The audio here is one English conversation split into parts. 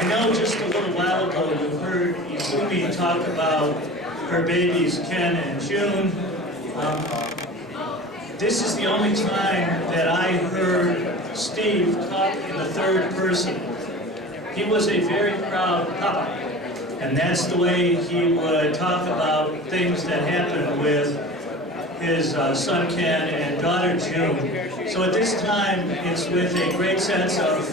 I know just a little while ago you heard Izumi talk about her babies, Ken and June. This is the only time that I heard Steve talk in the third person. He was a very proud papa, and that's the way he would talk about things that happened with his son Ken and daughter June. So at this time, it's with a great sense of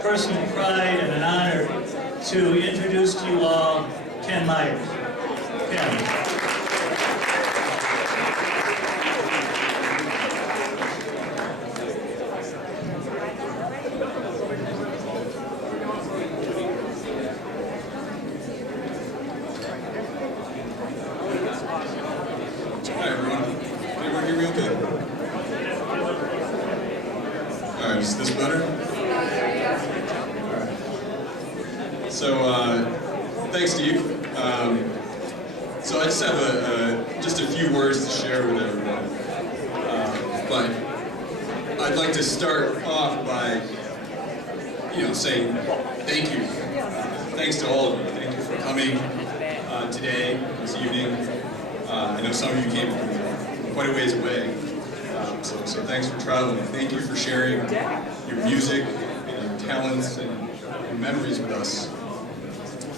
personal pride and an honor to introduce to you all Ken Myers. Ken. Hi everyone. Can everyone hear me okay? Alright, is this better? Alright. So, thanks Steve. So I just have just a few words to share with everyone. But I'd like to start off by, saying thank you. Thanks to all of you. Thank you for coming today, this evening. I know some of you came from quite a ways away, so thanks for traveling. Thank you for sharing your music and your talents and your memories with us.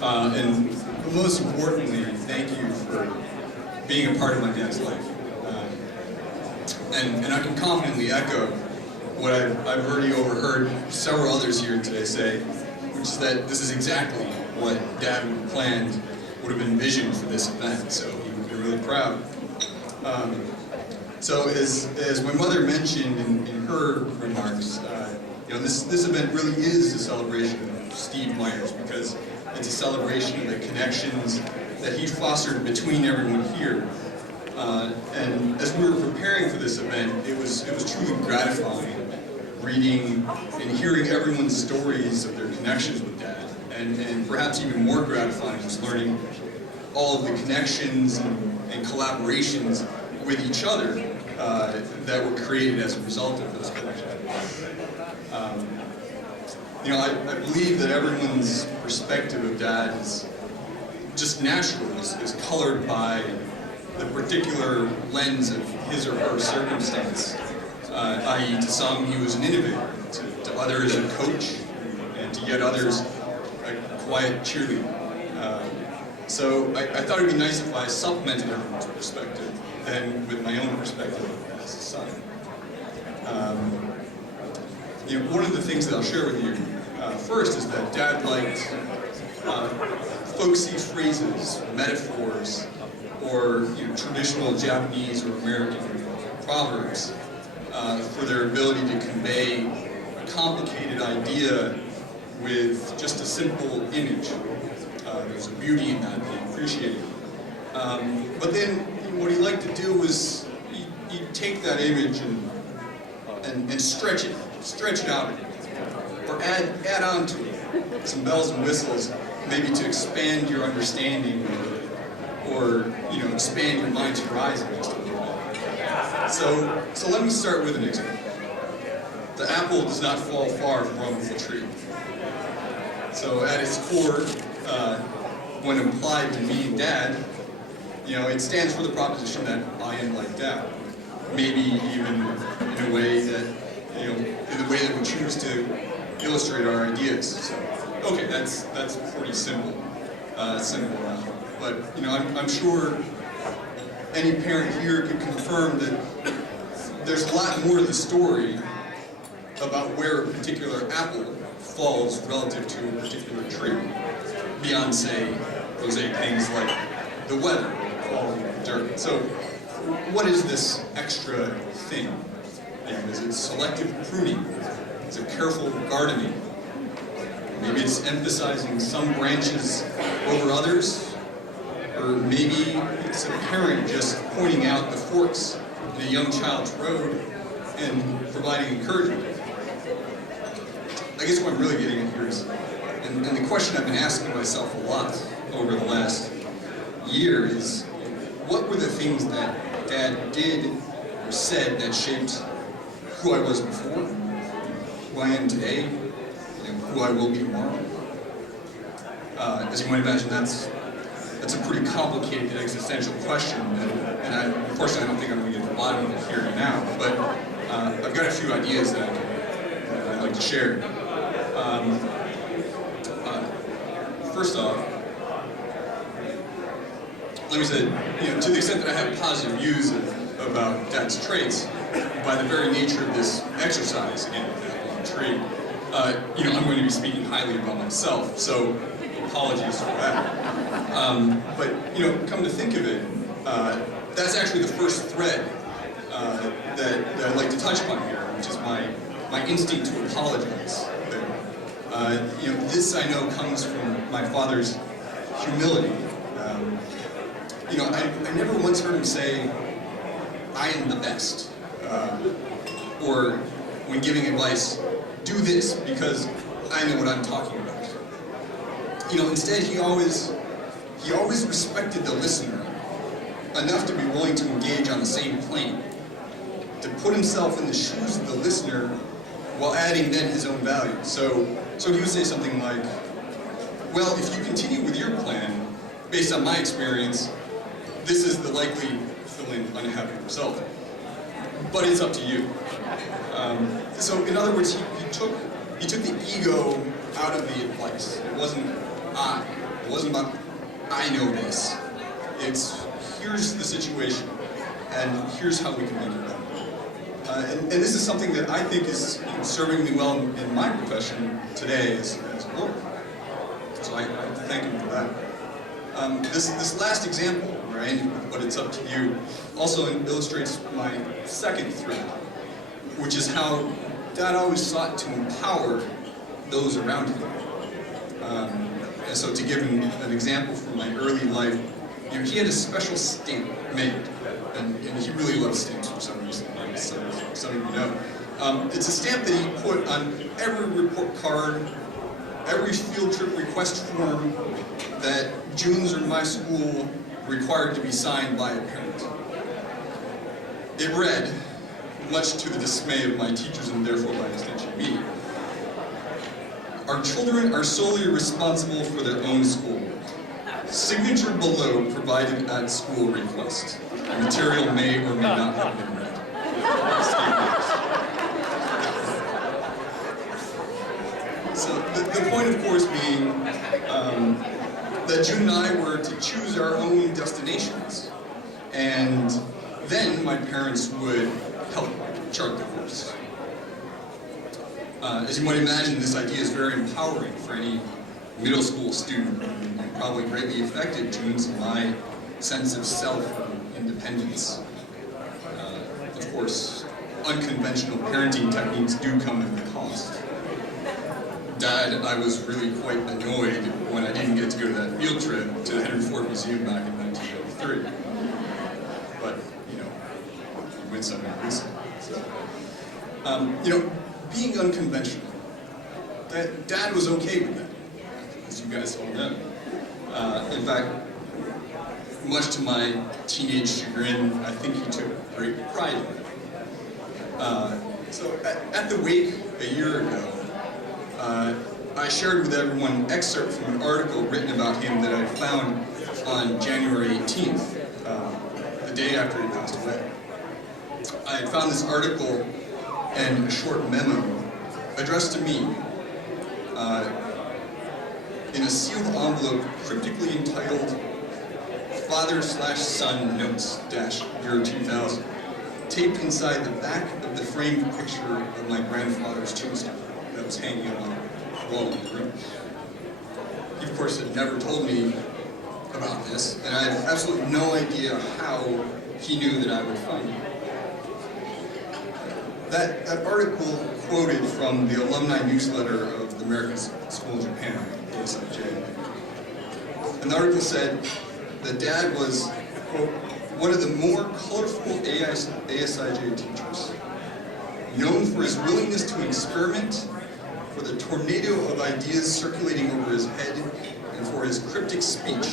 And most importantly, thank you for being a part of my dad's life. And I can confidently echo what I've already overheard several others here today say, which is that this is exactly what Dad would have planned, would have envisioned for this event. So he would be really proud. So as my mother mentioned in her remarks, this event really is a celebration of Steve Myers, because it's a celebration of the connections that he fostered between everyone here. And as we were preparing for this event, it was truly gratifying reading and hearing everyone's stories of their connections with Dad, and perhaps even more gratifying was learning all of the connections and collaborations with each other that were created as a result of those connections. I believe that everyone's perspective of Dad is just naturally is colored by the particular lens of his or her circumstance. I.e., to some he was an innovator, to others a coach, and to yet others a quiet cheerleader. So I thought it would be nice if I supplemented everyone's perspective then with my own perspective as a son. One of the things that I'll share with you first is that Dad liked folksy phrases, metaphors, or traditional Japanese or American proverbs for their ability to convey a complicated idea with just a simple image. There's a beauty in that, they appreciate it. But then what he liked to do was he'd take that image and stretch it out, or add on to it some bells and whistles, maybe to expand your understanding, or expand your mind's horizon just a little bit. So let me start with an example. The apple does not fall far from the tree. So at its core, when applied to me and Dad, it stands for the proposition that I am like Dad. Maybe even in a way that, in the way that we choose to illustrate our ideas. So, okay, that's pretty simple enough. But I'm sure any parent here could confirm that there's a lot more to the story about where a particular apple falls relative to a particular tree, beyond, say, prosaic things like the weather, falling in the dirt. So, what is this extra thing? Is it selective pruning? Is it careful gardening? Maybe it's emphasizing some branches over others, or maybe it's a parent just pointing out the forks in a young child's road and providing encouragement. I guess what I'm really getting at here is, and the question I've been asking myself a lot over the last year is, what were the things that Dad did or said that shaped who I was before, who I am today, and who I will be tomorrow? As you might imagine, that's a pretty complicated existential question, and unfortunately I don't think I'm going to get to the bottom of it here and now, but I've got a few ideas that I'd like to share. First off, let me say, to the extent that I have positive views about Dad's traits, by the very nature of this exercise, again, that long trait, I'm going to be speaking highly about myself, so apologies for that. But, come to think of it, that's actually the first thread that I'd like to touch upon here, which is my instinct to apologize. This I know comes from my father's humility. I never once heard him say, "I am the best," or when giving advice, "Do this because I know what I'm talking about." Instead he always respected the listener enough to be willing to engage on the same plane, to put himself in the shoes of the listener while adding then his own value. So he would say something like, "Well, if you continue with your plan, based on my experience, this is the likely fill-in unhappy result. But it's up to you." So in other words, he took the ego out of the advice. It wasn't about "I know this." It's here's the situation, and here's how we can make it better. And this is something that I think is serving me well in my profession today as a lawyer. So I thank him for that. This last example, right, but it's up to you, also illustrates my second thread, which is how Dad always sought to empower those around him. And so to give an example from my early life, he had a special stamp made, and he really loved stamps for some reason, as some of you know. It's a stamp that he put on every report card, every field trip request form that June's or my school required to be signed by a parent. It read, much to the dismay of my teachers and therefore by extension me, "Our children are solely responsible for their own school. Signature below provided at school request. Material may or may not have been read." So the point, of course, being that June and I were to choose our own destinations, and then my parents would help chart the course. As you might imagine, this idea is very empowering for any middle school student, and probably greatly affected June's and my sense of self and independence. Of course, unconventional parenting techniques do come at a cost. Dad, I was really quite annoyed when I didn't get to go to that field trip to the Henry Ford Museum back in 1983. But, you win some and lose some. So, being unconventional, Dad was okay with that, as you guys all know. In fact, much to my teenage chagrin, I think he took great pride in it. So at the wake a year ago, I shared with everyone an excerpt from an article written about him that I found on January 18th, the day after he passed away. I had found this article and a short memo addressed to me in a sealed envelope cryptically entitled Father/Son Notes -Year 2000, taped inside the back of the framed picture of my grandfather's tombstone that was hanging on the wall in the room. He, of course, had never told me about this, and I had absolutely no idea how he knew that I would find it. That article quoted from the alumni newsletter of the American School in Japan, ASIJ. And the article said that Dad was, quote, "one of the more colorful ASIJ teachers, known for his willingness to experiment, for the tornado of ideas circulating over his head, and for his cryptic speech.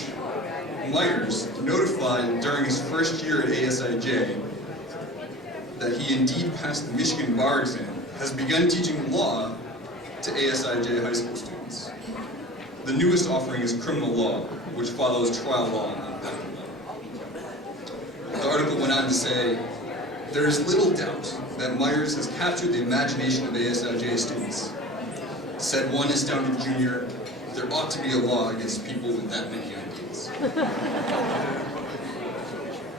Myers notified during his first year at ASIJ that he indeed passed the Michigan bar exam, has begun teaching law to ASIJ high school students." The newest offering is criminal law, which follows trial law and patent law. The article went on to say, there is little doubt that Myers has captured the imagination of ASIJ students. Said one astounded junior, there ought to be a law against people with that many ideas.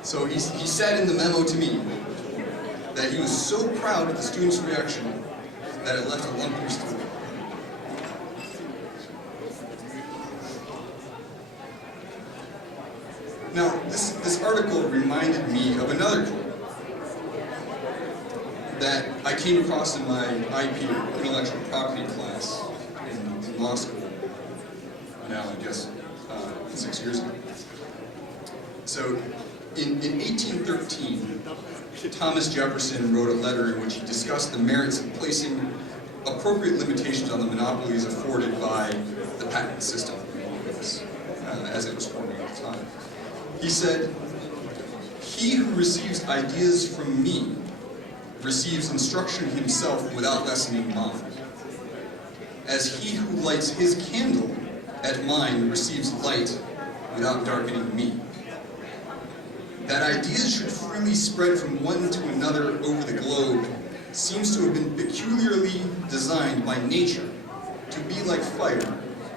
So he said in the memo to me that he was so proud of the students' reaction that it left a lump in his throat. Now, this article reminded me of another quote that I came across in my IP, intellectual property class in law school, now I guess 6 years ago. So, in 1813, Thomas Jefferson wrote a letter in which he discussed the merits of placing appropriate limitations on the monopolies afforded by the patent system, as it was forming at the time. He said, "He who receives ideas from me receives instruction himself without lessening mine, as he who lights his candle at mine receives light without darkening me. That ideas should freely spread from one to another over the globe seems to have been peculiarly designed by nature to be like fire,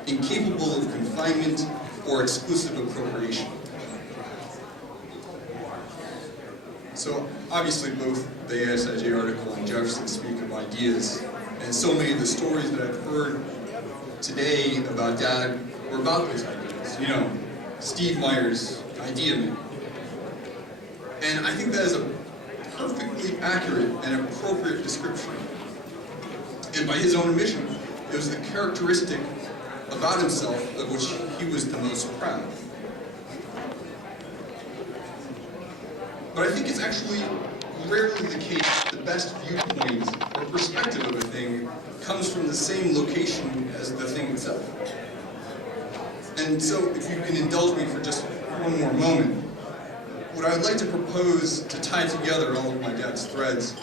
incapable of confinement or exclusive appropriation." So obviously both the ASIJ article and Jefferson speak of ideas, and so many of the stories that I've heard today about Dad were about those ideas. You know, Steve Myers, idea man. And I think that is a perfectly accurate and appropriate description. And by his own admission, it was the characteristic about himself of which he was the most proud. But I think it's actually rarely the case that the best viewpoint or perspective of a thing comes from the same location as the thing itself. And so, if you can indulge me for just one more moment, what I would like to propose to tie together all of my dad's threads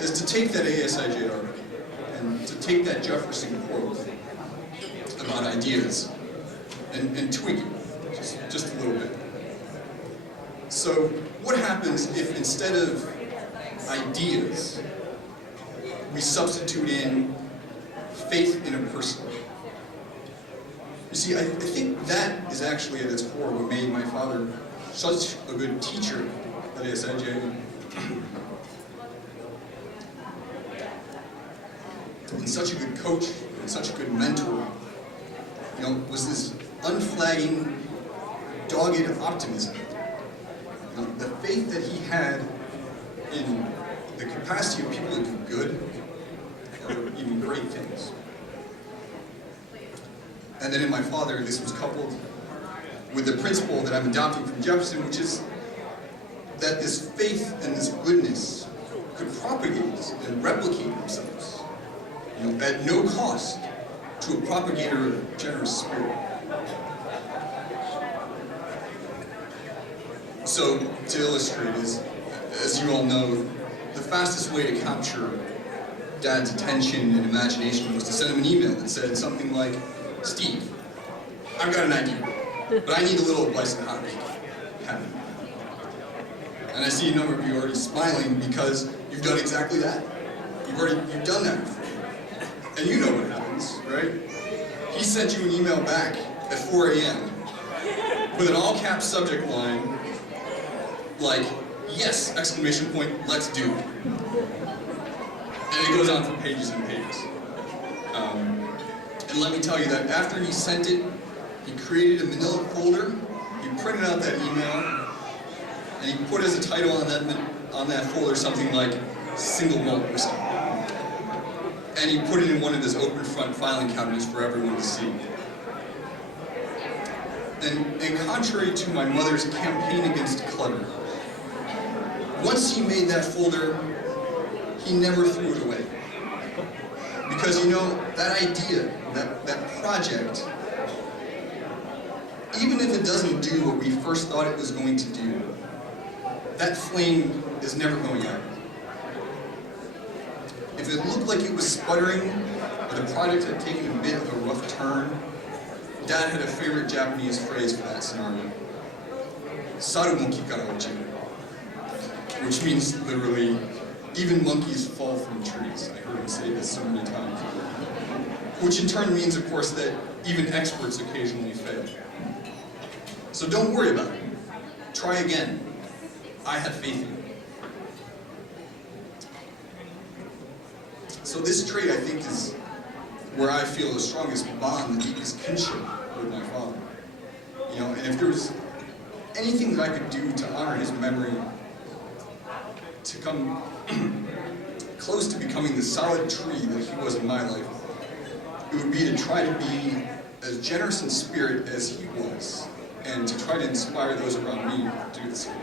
is to take that ASIJ article and to take that Jefferson quote about ideas and tweak it just a little bit. So, what happens if instead of ideas, we substitute in faith in a person? You see, I think that is actually at its core what made my father such a good teacher at ASIJ. And such a good coach, and such a good mentor. You know, was this unflagging, dogged optimism. You know, the faith that he had in the capacity of people to do good, or even great things. And then in my father, this was coupled with the principle that I'm adopting from Jefferson, which is that this faith and this goodness could propagate and replicate themselves, you know, at no cost to a propagator of generous spirit. So, to illustrate, as you all know, the fastest way to capture Dad's attention and imagination was to send him an email that said something like, "Steve, I've got an idea, but I need a little advice on how to make it happen." And I see a number of you already smiling because you've done exactly that. You've done that before. And you know what happens, right? He sent you an email back at 4 a.m. with an all-caps subject line like, "Yes, exclamation point, let's do it." And it goes on for pages and pages. And let me tell you that after he sent it, he created a manila folder, he printed out that email, and he put as a title on that folder something like "Single Malt Whiskey." And he put it in one of his open front filing cabinets for everyone to see. And contrary to my mother's campaign against clutter, once he made that folder, he never threw it away. Because, you know, that idea, that project, even if it doesn't do what we first thought it was going to do, that flame is never going out. If it looked like it was sputtering, or the project had taken a bit of a rough turn, Dad had a favorite Japanese phrase for that scenario. Saru mo ki kara ochiru, which means literally, even monkeys fall from trees. I heard him say this so many times. Which in turn means, of course, that even experts occasionally fail. So don't worry about it. Try again. I have faith in you. So this trait, I think, is where I feel the strongest bond, the deepest kinship with my father. You know, and if there was anything that I could do to honor his memory, to come close to becoming the solid tree that he was in my life, it would be to try to be as generous in spirit as he was, and to try to inspire those around me to do the same.